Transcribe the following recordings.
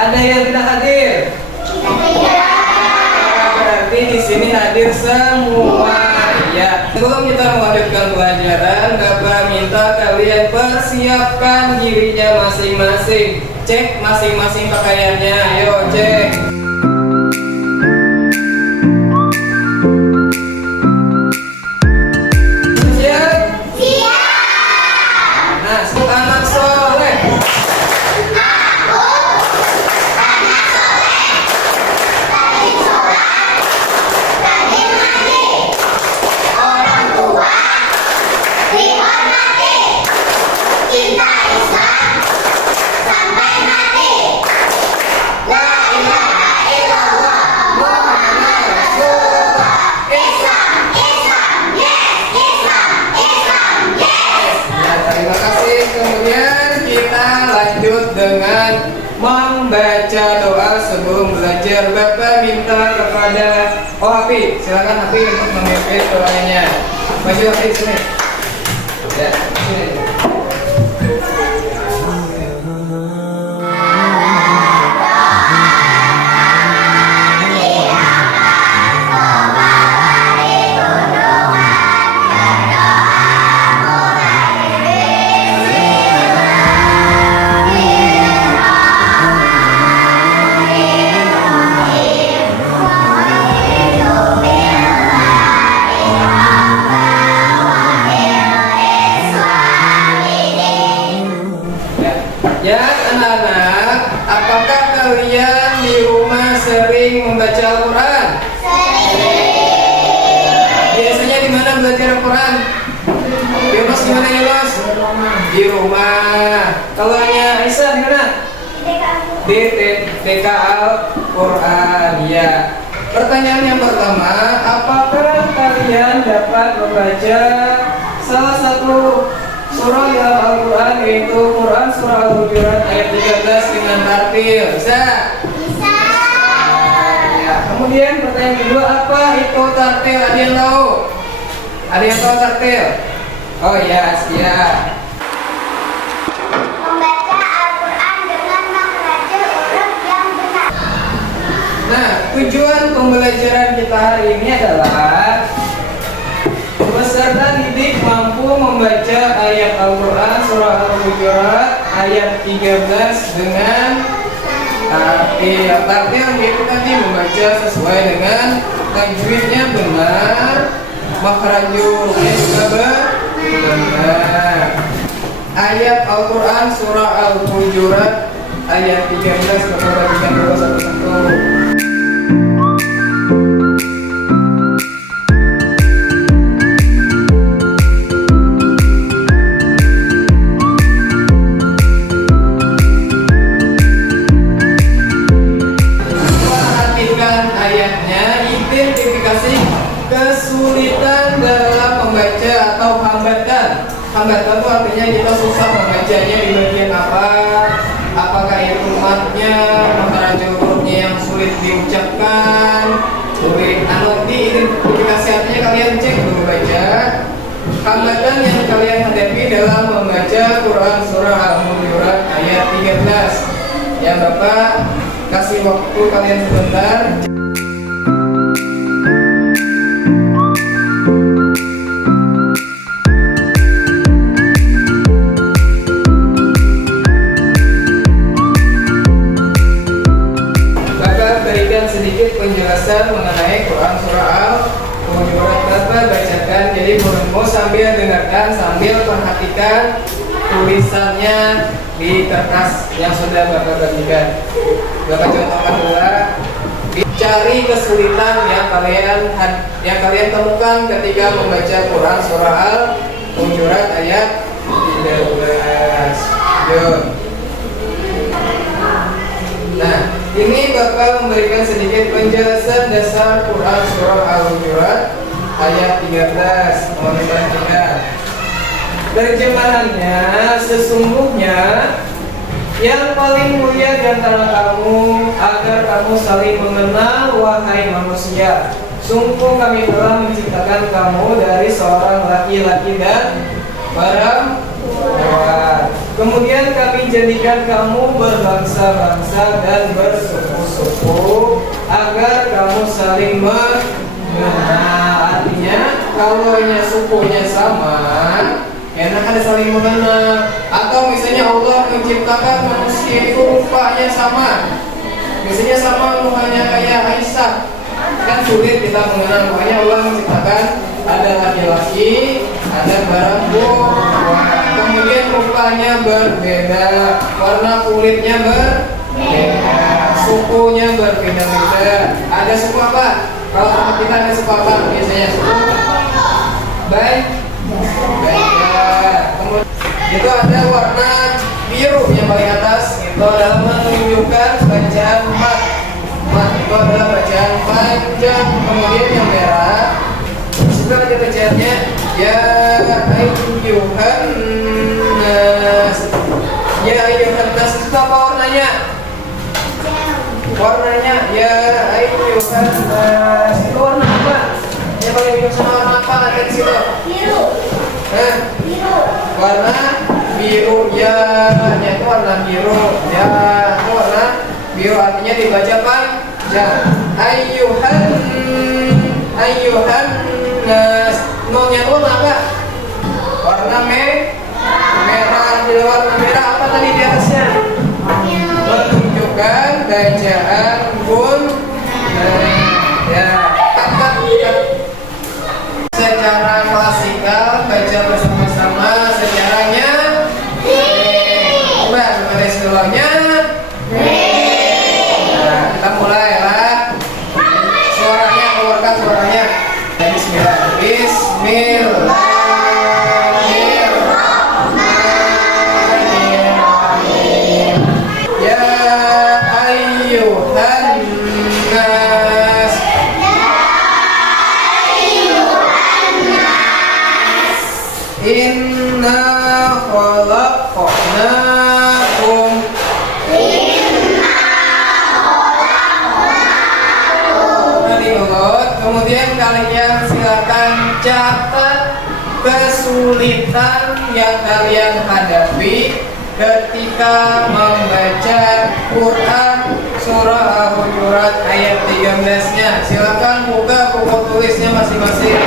Ada yang tidak hadir? Berarti di sini hadir semua. Ya. Sebelum kita melanjutkan pelajaran, Bapak minta kalian persiapkan dirinya masing-masing. Cek masing-masing pakaiannya. Ayo cek. Dengan membaca doa sebelum belajar. Bapak minta kepada Hafiz, silakan Hafiz untuk memimpin doanya. Maju Hafiz sini. Ya, sini. Ya anak-anak, apakah kalian di rumah sering membaca Al-Quran? Sering. Biasanya di mana belajar Al-Quran? Yunus di mana Yunus? Di rumah. Kalau hanya Aisyah di mana? Di TK Al-Quran. Ya. Pertanyaan yang pertama, apakah kalian dapat membaca salah satu surah dalam Al-Quran, yaitu Quran surah Al-Hujurat ayat 13 dengan tartil? Bisa? Bisa. Ya. Kemudian pertanyaan kedua, apa itu tartil? Ada yang tahu? Ada yang tahu tartil? Oh ya, siap. Membaca Al-Quran dengan mengajar huruf yang benar. Nah, tujuan pembelajaran kita hari ini adalah peserta didik mampu membaca ayat Al-Quran surah Al-Hujurat ayat 13 dengan tartil. Tartil yaitu tadi membaca sesuai dengan tajwidnya benar, makhrajnya juga benar. Ayat Al-Quran surah Al-Hujurat ayat 13 kepada 31 satu. Kesulitan dalam membaca atau hambatan. Hambatan itu artinya kita susah membacanya di bagian apa? Apakah itu matnya, makhraj hurufnya yang sulit diucapkan? Nanti identifikasi artinya kalian cek dulu baca. Hambatan yang kalian hadapi dalam membaca Quran surah Al-Hujurat ayat 13. Yang Bapak kasih waktu kalian sebentar. Sedikit penjelasan mengenai Quran surah Al-Hujurat. Bapak bacakan, jadi burungmu sambil dengarkan, sambil perhatikan tulisannya di kertas yang sudah Bapak bagikan. Bapak contohkan dulu. Cari kesulitan yang kalian temukan ketika membaca Quran surah Al-Hujurat ayat 13. Yuk. Nah, ini Bapak memberikan sedikit penjelasan dasar Quran surah Al-Hujurat ayat 13. Mohon diperhatikan. Terjemahannya, sesungguhnya yang paling mulia di antara kamu agar kamu saling mengenal, wahai manusia. Sungguh kami telah menciptakan kamu dari seorang laki-laki dan perempuan. Kemudian kami jadikan kamu berbangsa-bangsa dan bersuku-suku agar kamu saling mengenal. Artinya kalau sukunya sama, enak ada saling mengenal. Atau misalnya Allah menciptakan manusia itu rupanya sama, misalnya sama mukanya kayak Aisyah, kan sulit kita mengenal. Makanya Allah menciptakan ada laki-laki, ada perempuan. Kemudian rupanya berbeda, warna kulitnya berbeda, sukunya berbeda-beda. Ada suku apa? Kalau tempat kita ada suku apa? Biasanya suku baik. Kemudian itu ada warna biru yang paling atas, itu adalah menunjukkan bacaan mat. Mat itu adalah bacaan panjang. Kemudian yang merah, sudah ada bacaannya ya ayyuhan nas. Ya ayyuhan nas itu apa warnanya? Warnanya ya ayyuhan nas itu warna apa? Yang paling bingung sama warna apa? Ada di situ. Biru. Biru. Warna biru, ya itu warna biru, ya itu warna biru, artinya dibaca panjang. Ayyuhan nas. Nunnya itu warna apa? Warna merah. Jadi warna merah apa tadi di atasnya? Menunjukkan bacaan gun. Ya, kat. Secara klasikal baca bersama-sama secaranya coba tes dulunya. Nah, kita mulai lah. Suaranya, keluarkan suaranya. Bismillahirrahmanirrahim. Ya ayyuhan nas. Inna khalaqnakum. Kemudian kalian silakan catat kesulitan yang kalian hadapi ketika membaca Quran surah Al-Hujurat ayat 13-nya. Silakan buka buku tulisnya masing-masing.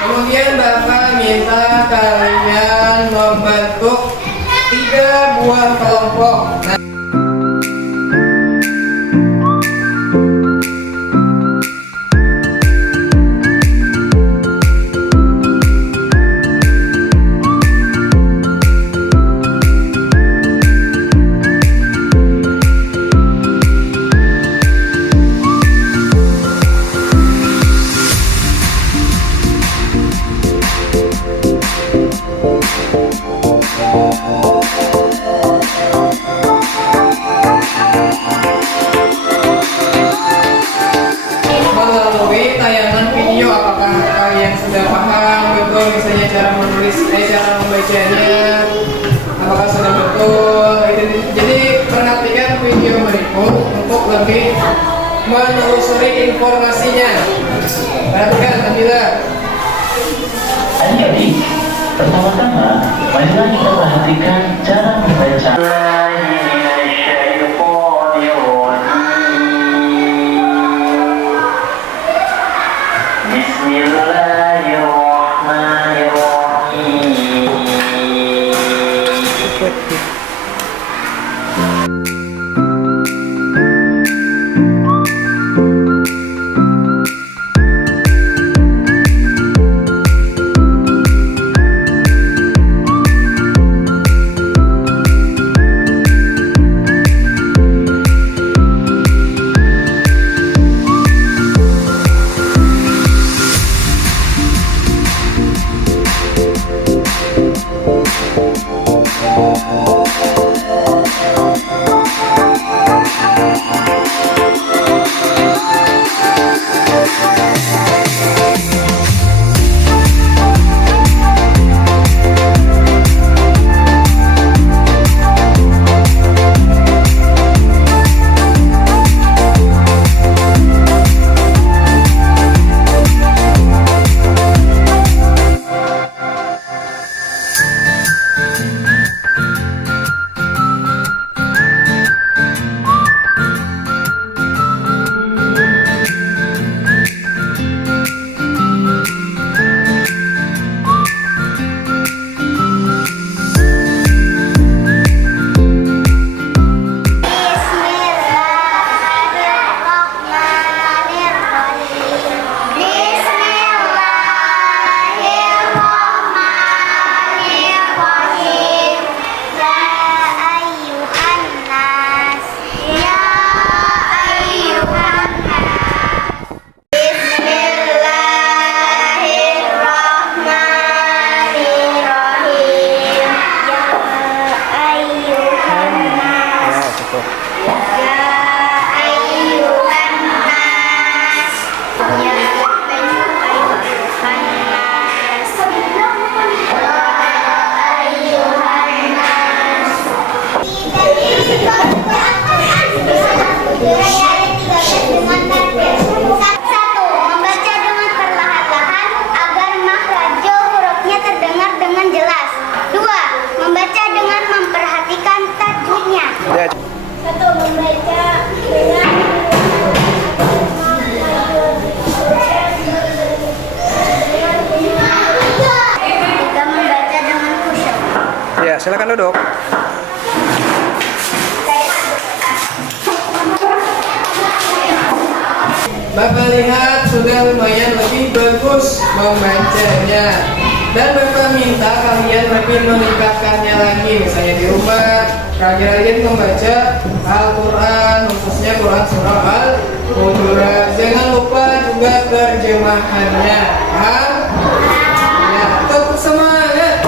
Kemudian Bapak minta kalian membentuk 3 buah kelompok. Melalui tayangan video, apakah kalian sudah paham betul misalnya cara menulis, cara membacanya, apakah sudah betul? Jadi perhatikan video berikut untuk lebih menelusuri informasinya. Perhatikan, Nabila. Jadi pertama-tama marilah kita perhatikan cara membaca. silakan duduk. Bapak lihat sudah lumayan lebih bagus membacanya. Dan Bapak minta kalian lebih meningkatkannya lagi. Misalnya di rumah, rajin-rajin membaca Al-Quran, khususnya Quran Surah Al-Hujurat. Jangan lupa juga terjemahannya. Paham? Ya, tepuk semangat.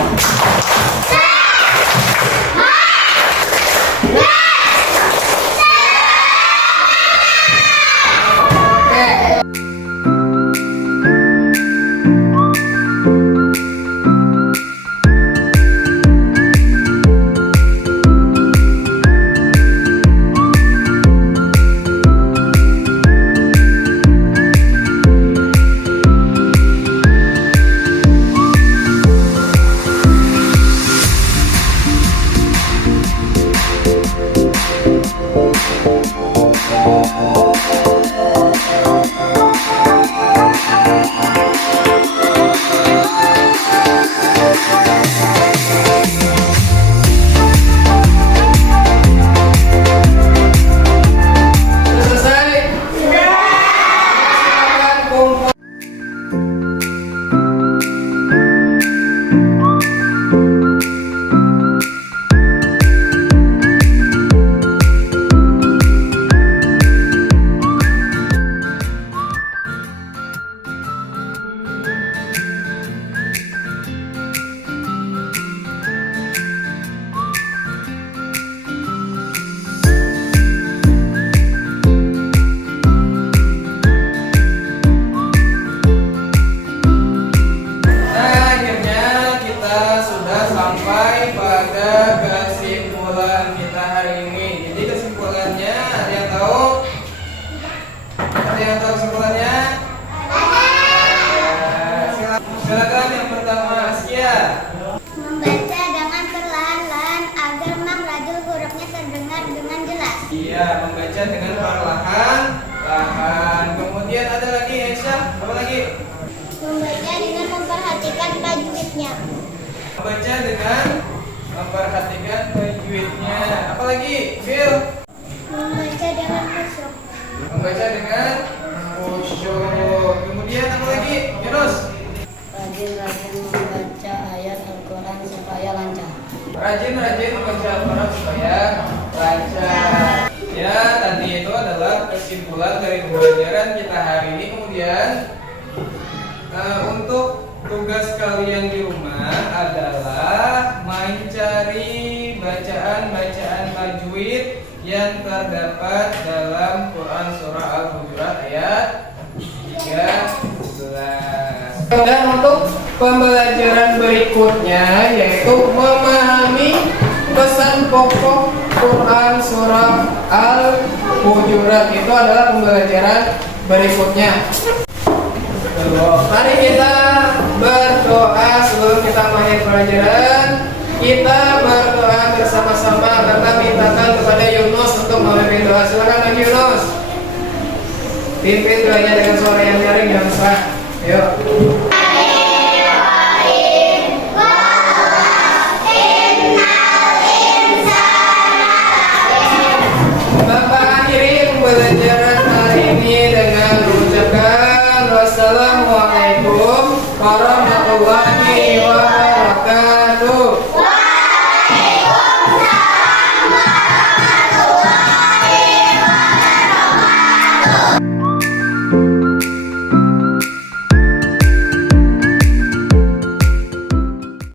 Sampai pada kesimpulan kita hari ini. Jadi kesimpulannya ada yang tahu? Ada yang tahu kesimpulannya? Silakan yang pertama, Askia. Membaca dengan perlahan-lahan agar makhrajul hurufnya terdengar dengan jelas. Iya, membaca dengan perlahan-lahan. Kemudian ada lagi, Aisyah. Apa lagi? Membaca dengan memperhatikan tajwidnya. Membaca dengan memperhatikan tajwidnya. Apa lagi, Phil? Membaca dengan khusyuk. Membaca dengan khusyuk. Kemudian apa lagi, Yunus? Rajin-rajin membaca ayat Al-Quran supaya lancar. Rajin-rajin membaca Al-Quran supaya lancar. Ya, tadi itu adalah kesimpulan dari pembelajaran kita hari ini. Kemudian untuk tugas kalian di rumah adalah mencari bacaan-bacaan tajwid yang terdapat dalam Quran Surah Al-Hujurat ayat 13. Dan untuk pembelajaran berikutnya yaitu memahami pesan pokok Quran Surah Al-Hujurat, itu adalah pembelajaran berikutnya. Mari kita berdoa sebelum kita mengakhiri pelajaran. Kita berdoa bersama-sama. Kita mintakan kepada Yunus untuk memimpin doa. Silakan Yunus. Pimpin doanya dengan suara yang nyaring yang sah. Yuk.